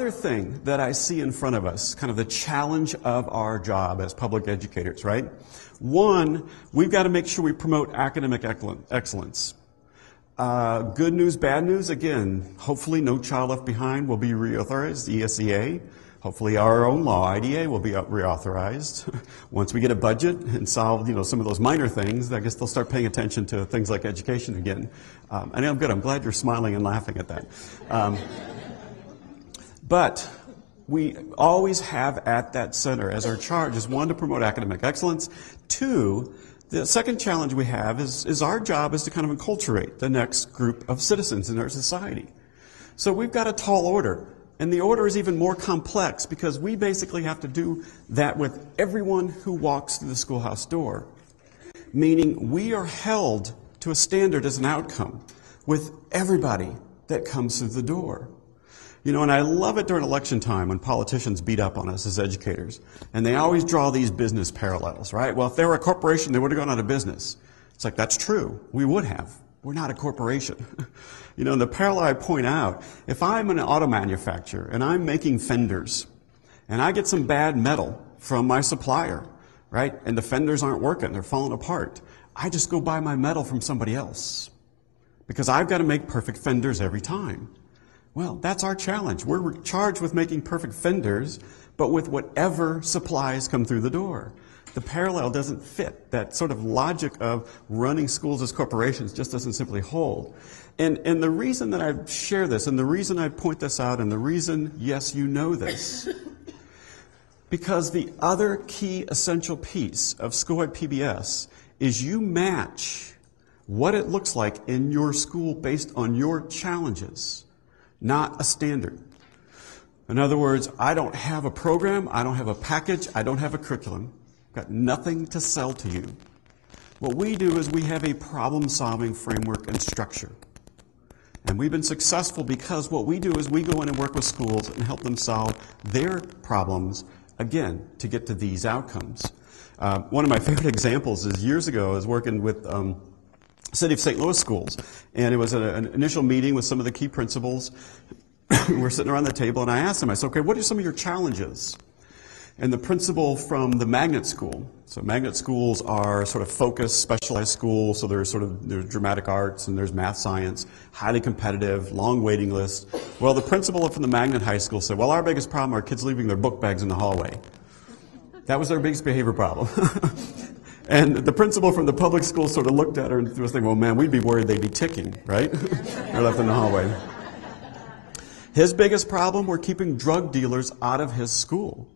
Other thing that I see in front of us, kind of the challenge of our job as public educators, right? One, we've got to make sure we promote academic excellence. Good news, bad news, again, hopefully No Child Left Behind will be reauthorized, ESEA. Hopefully our own law, IDA, will be reauthorized. Once we get a budget and solve some of those minor things, I guess they'll start paying attention to things like education again. And I'm good. I'm glad you're smiling and laughing at that. But we always have at that center as our charge is, one, to promote academic excellence. Two, the second challenge we have is our job is to kind of enculturate the next group of citizens in our society. So we've got a tall order. And the order is even more complex because we basically have to do that with everyone who walks through the schoolhouse door. Meaning we are held to a standard as an outcome with everybody that comes through the door. And I love it during election time when politicians beat up on us as educators. And they always draw these business parallels, right? Well, if they were a corporation, they would have gone out of business. It's like, that's true. We would have. We're not a corporation. And the parallel I point out, if I'm an auto manufacturer and I'm making fenders and I get some bad metal from my supplier, right? And the fenders aren't working, they're falling apart. I just go buy my metal from somebody else because I've got to make perfect fenders every time. Well, that's our challenge. We're charged with making perfect fenders, but with whatever supplies come through the door. The parallel doesn't fit. That sort of logic of running schools as corporations just doesn't simply hold. And the reason that I share this, and the reason I point this out, and the reason, yes, you know this, because the other key essential piece of schoolwide PBS is you match what it looks like in your school based on your challenges, not a standard. In other words, I don't have a program, I don't have a package, I don't have a curriculum. Got nothing to sell to you. What we do is we have a problem-solving framework and structure. And we've been successful because what we do is we go in and work with schools and help them solve their problems, again, to get to these outcomes. One of my favorite examples is years ago I was working with City of St. Louis schools, and it was an initial meeting with some of the key principals. We're sitting around the table, and I asked them, I said, okay, what are some of your challenges? And the principal from the magnet school, so magnet schools are sort of focused, specialized schools, so there's dramatic arts and there's math, science, highly competitive, long waiting list. Well, the principal from the magnet high school said, well, our biggest problem are kids leaving their book bags in the hallway. That was their biggest behavior problem. And the principal from the public school sort of looked at her and was thinking, well, man, we'd be worried they'd be ticking, right? They're left in the hallway. His biggest problem were keeping drug dealers out of his school.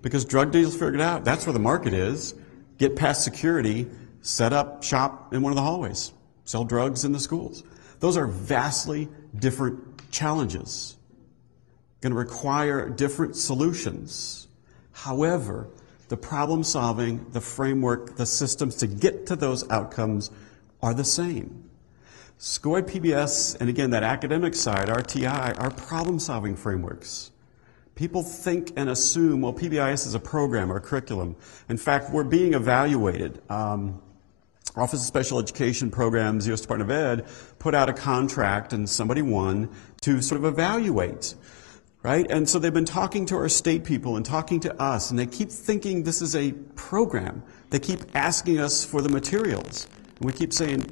Because drug dealers figured out that's where the market is. Get past security, set up shop in one of the hallways, sell drugs in the schools. Those are vastly different challenges, going to require different solutions. However, the problem solving, the framework, the systems to get to those outcomes are the same. Schoolwide PBS, and again, that academic side, RTI, are problem solving frameworks. People think and assume, well, PBIS is a program or a curriculum. In fact, we're being evaluated. Office of Special Education Programs, U.S. Department of Ed, put out a contract, and somebody won, to sort of evaluate, right? And so they've been talking to our state people and talking to us, and they keep thinking this is a program. They keep asking us for the materials. And we keep saying,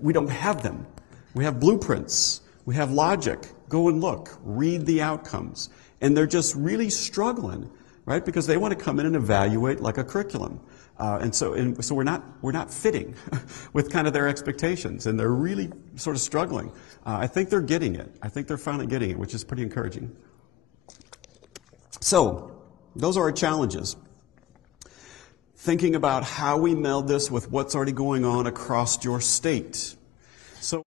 we don't have them. We have blueprints. We have logic. Go and look. Read the outcomes. And they're just really struggling, right? Because they want to come in and evaluate like a curriculum. So we're not fitting with kind of their expectations, and they're really sort of struggling. I think they're getting it. I think they're finally getting it, which is pretty encouraging. So those are our challenges. Thinking about how we meld this with what's already going on across your state. So